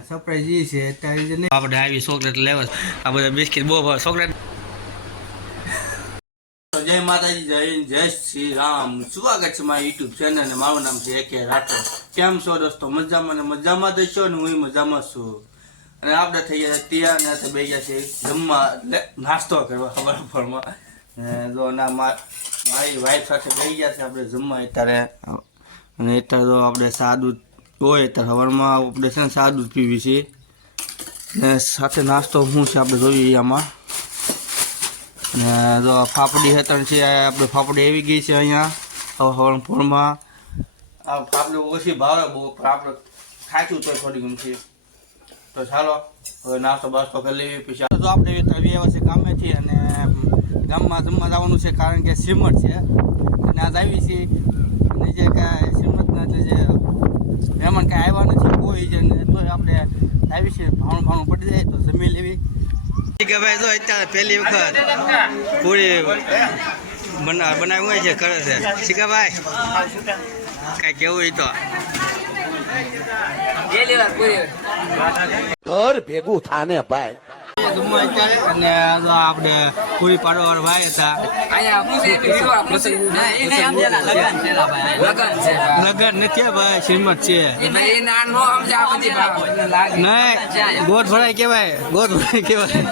અને સરપ્રાઈઝ એ છે અત્યારે જે નહીં. આપણે આવી ચોકલેટ લેવા આ બધા બિસ્કિટ બહુ ભાવે. ચોકલેટ જય માતાજી જય હિન્દ, જય શ્રી રામ સ્વાગત છે મારા યુટ્યુબ ચેનલ અને મારું નામ છે એકે રાઠોડ. કેમ છો દોસ્તો? મજામાં ને? મજામાં તો છો ને? હું મજામાં છું. અને આપણે થઈ ગયા ત્યાં ને તે બે ગયા છે જમવા. એટલે નાસ્તો કરવા ખબર પડમાં જો ના મા- મારી વાઈફ સાથે બે ગયા છે આપણે જમવા અત્યારે. અને અત્યારે તો આપણે સાદું હોય અત્યારે સવારમાં આપણે છે ને સાદું જ પીવી છે. ને સાથે નાસ્તો શું છે આપણે જોઈએ આમાં. ને જો ફાફડી હેતણ છે આપણે ફાફડી આવી ગઈ છે અહીંયા હવણપુરમાં આ ફાફડી ઓછી ભાવે બહુ, પણ આપણે ખાચું તો થોડી ગમશે તો ચાલો, હવે નાસ્તો બાસ્તો કરી લેવી પછી તો આપણે તવી આવ્યા છે અને ગામમાં જમવા જવાનું છે, કારણ કે સિમટ છે. અને આજ આવી છે. અને જે કાંઈ સિમટના જે મહેમાન કાંઈ આવ્યા નથી કોઈ જ ને તોય આપણે આવી છે ભાણું ભાણું પડી જાય તો જમી લેવી. કે ભાઈ જો અત્યારે પહેલી વખત પૂરી બના બનાવ્યું હોય છે કરે છે. શીખાભાઈ કાંઈ કેવું હોય તો? ઘર ભેગું થાને ભાઈ. જમવા અત્યારે અને આ જો આપણે પૂરી પાડવા ભાઈ હતા. લગન નથી ભાઈ શ્રીમત છે. નહીં ગોટ ભરાય કેવાય ગોટ ભરાય કેવાય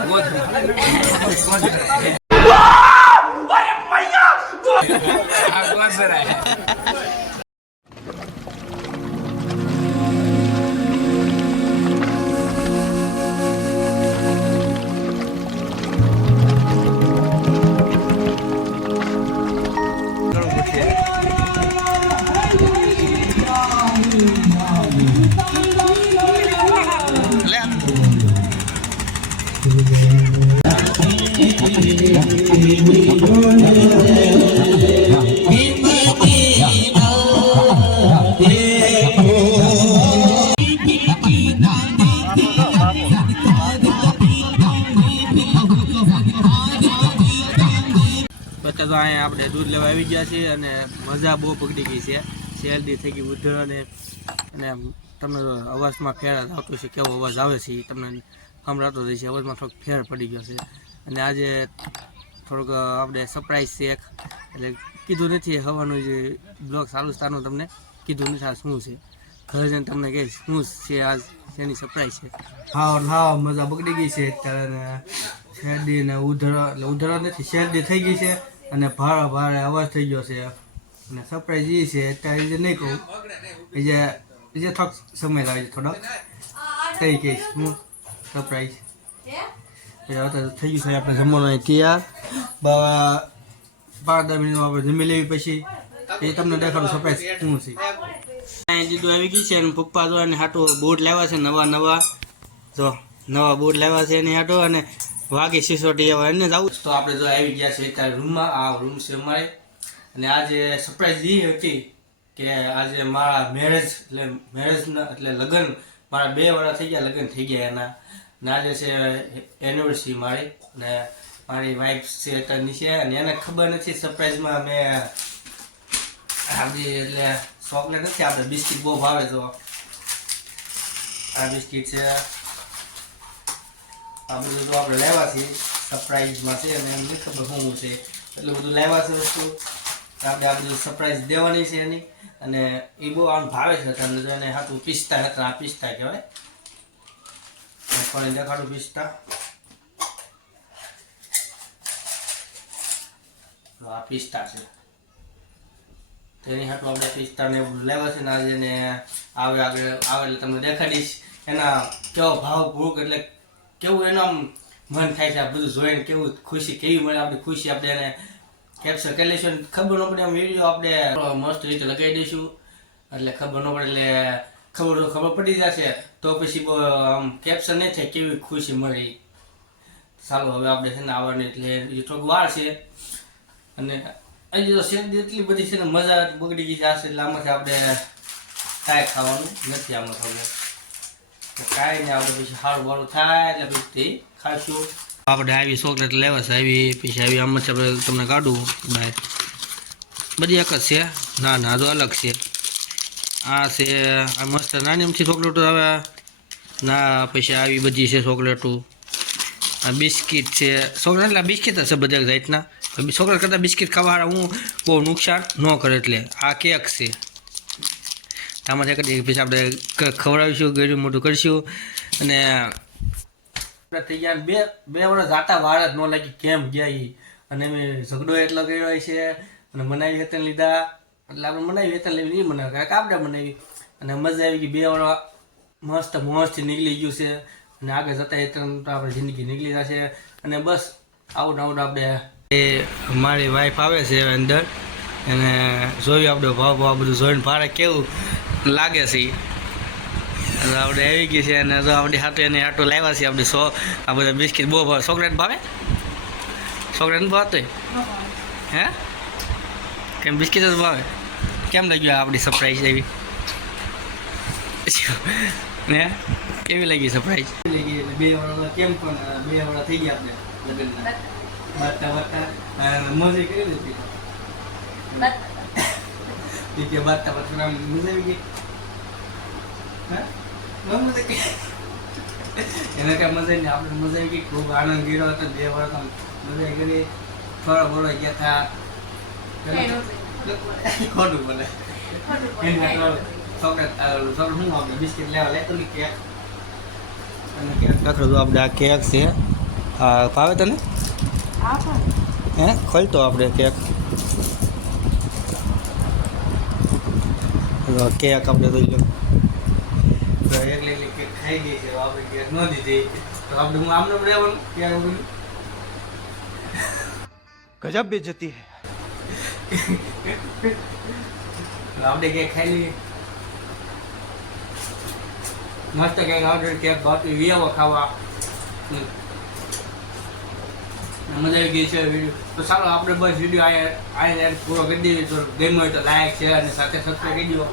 તો અહીંયા આપણે દૂધ લેવા આવી ગયા છીએ અને મજા બહુ પકડી ગઈ છે. શેરડી થઈ ગઈ ઉધળ અને તમને અવાજમાં ફેર આવતો છે, કેવો અવાજ આવે છે તમને સંભળાતો રહેશે અવાજમાં થોડોક ફેર પડી ગયો છે. અને આજે થોડોક આપણે સરપ્રાઈઝ છે એક. એટલે કીધું નથી હવાનું જે બ્લોગ સારું સ્થાનું તમને કીધું નથી, આ શું છે. ઘરે જઈને તમને કહીશ, શું છે આજ એની સરપ્રાઈઝ છે. હા હા, મજા બગડી ગઈ છે અત્યારે શેરડી ને ઉધરા, એટલે ઉધરા નથી, શેરડી થઈ ગઈ છે અને ભારે ભારે અવાજ થઈ ગયો છે. અને સરપ્રાઈઝ એ છે, અત્યારે જે નહીં કહું, એ જે એ જે થોડોક સમય લાગે છે થોડોક. કઈ કહીશ, હું સરપ્રાઈઝ થઈ ગયું આપણે જમવાનું તૈયાર બાવા બાર દસ મિનિટમાં આપણે જમી લેવી પછી એ તમને દેખાડું સરપ્રાઈઝ શું છે અહીં દીધું આવી ગઈ છે અને પપ્પા જો એને હાટો બોર્ડ લાવ્યા છે નવા નવા જો નવા બોર્ડ લાવ્યા છે એની હાટો અને વાઘી સિસોટી એવા એને જવું તો આપણે જો આવી ગયા છે અત્યારે રૂમમાં આ રૂમ છે અમારે અને આજે સરપ્રાઈઝ એ હતી કે આજે મારા મેરેજ એટલે મેરેજના એટલે લગ્ન મારા બે વર્ષ થઈ ગયા, લગ્ન થઈ ગયા એના. ના છે એનિવર્સરી મારી. ને મારી વાઈફ છે અત્યારની છે અને એને ખબર નથી સરપ્રાઈઝમાં મેં આપણી એટલે ચોકલેટ નથી આપણે બિસ્કિટ બહુ ભાવે તો. આ બિસ્કિટ છે. આ બધું તો આપણે લેવા છીએ સરપ્રાઈઝમાં છે અને એમ નથી ખબર શું છે. એટલે બધું લેવા છે વસ્તુ. આ બધું સરપ્રાઈઝ દેવાની છે એની. અને એ બહુ આમ ભાવે છે તમને જો એને હાથું પિસ્તા હતા, આ પિસ્તા કહેવાય. પણ દેખાડું પિસ્તા. આ પિસ્તા છે. તેની હાટું આપણે પિસ્તાને લેવા છે ને આજે ને આવે આગળ, આવે એટલે તમને દેખાડીશ એના કેવો ભાવ, ભૂખ એટલે કેવું એનું આમ મન થાય છે આ બધું જોઈને, કેવું ખુશી, કેવી મળે આપણી ખુશી આપણે એને કેપ્ચર કરી લઈશું ખબર ન પડે આમ વીડિયો આપણે મસ્ત રીતે લગાવી દઈશું. એટલે ખબર ન પડે એટલે ખબર ખબર પડી જશે. તો પછી આમ કેપ્ચર નહીં થાય, કેવી ખુશી મળી. સારું હવે આપણે છે ને આવવાની એટલે થોડુંક વાર છે. અને અહીં તો શેર એટલી બધી છે ને મજા બગડી ગઈ જશે એટલે આમાંથી આપણે કાંઈ ખાવાનું નથી આમાં તમને કાંઈ નહીં, આપણે પછી સારું વાળું થાય એટલે પછી ખાશું આપણે આવી ચોકલેટ લેવા છે આવી પછી આવી આમ જ આપણે તમને કાઢું. બહાર બધી એક જ છે. ના ના તો અલગ છે. આ છે, આ મસ્ત નાની એમથી ચોકલેટો આવે. ના, પછી આવી બધી છે ચોકલેટો આ બિસ્કિટ છે. ચોકલેટ એટલે બિસ્કિટ હશે બધા જાતના. ચોકલેટ કરતાં બિસ્કિટ ખાવા હું બહુ નુકસાન ન કરે એટલે. આ કેક છે. આમાંથી પછી આપણે ખવડાવીશું ગળ્યું મોટું કરીશું અને થઈ ગયા બે બે વર્ષ આટા વાર જ ન લાગી કેમ ગયા એ અને મેં ઝઘડો એટલો કર્યો છે અને મનાવી વેતન લીધા. એટલે આપણે મનાવી વેતન લેવી નહીં મનાવી કારણ કે આપણે મનાવી અને મજા આવી ગઈ. બે વર્ષ મસ્ત મોજથી નીકળી ગયું છે. અને આગળ જતા વેતન તો આપણે જિંદગી નીકળી જશે. અને બસ, આવું આવું આપણે એ મારી વાઈફ આવે છે અંદર. અને જોયું આપણે ભાવ ભાવ બધું જોઈને ભાડે કેવું લાગે છે આપણે આવી ગઈ છે અને જો આપણી હાટે એને આટો લાવ્યા છે આપણે સો આ બધા બિસ્કિટ બહુ ભાવે. ચોકલેટ ભાવે? ચોકલેટ ભાવતો હે? કેમ બિસ્કિટ જ ભાવે? કેમ લાગ્યું આપણી સરપ્રાઈઝ એવી? ને? કેવી લાગી સરપ્રાઈઝ બે વાળા કેમ પણ બે વાળા થઈ ગયા આપણે લગ્નના. બાતા બાતા મજા કરી લીધી. કે બાતા બાતા મજા આવી ગઈ. હા? એને કાંઈ મજા નહીં આપણે મજા આવી ગઈ ખૂબ આનંદ ગીરો હતો બે વર્ષ મજા મજા કરી. થોડા બોલો ગયા હતા. ખોટું બોલે. આપણે બિસ્કિટ લેવા લેતો ને કેક. અને કેક. રાખો તો આપણે આ કેક છે. આ ભાવે તને? હે ખોલતો આપણે કેક. કેક આપણે તો કે ખાઈ ગઈ છે આપણે ગેસ ન દીધી તો આપણે હું આમને રહેવાનું? ક્યારે હું ગજબ બેજતી હે. આપણે ક્યાંક ખાઈ લઈએ? મસ્ત ક્યાંક આવડે ક્યાંક બાપી વિયાવો ખાવા. મજા આવી ગઈ છે વીડિયો તો ચાલો આપણે બસ વીડિયો આ પૂરો કરી દઈએ. તો ગેમ હોય તો લાયક છે અને સાથે સબસ્ક્રાઈબ કરી દો.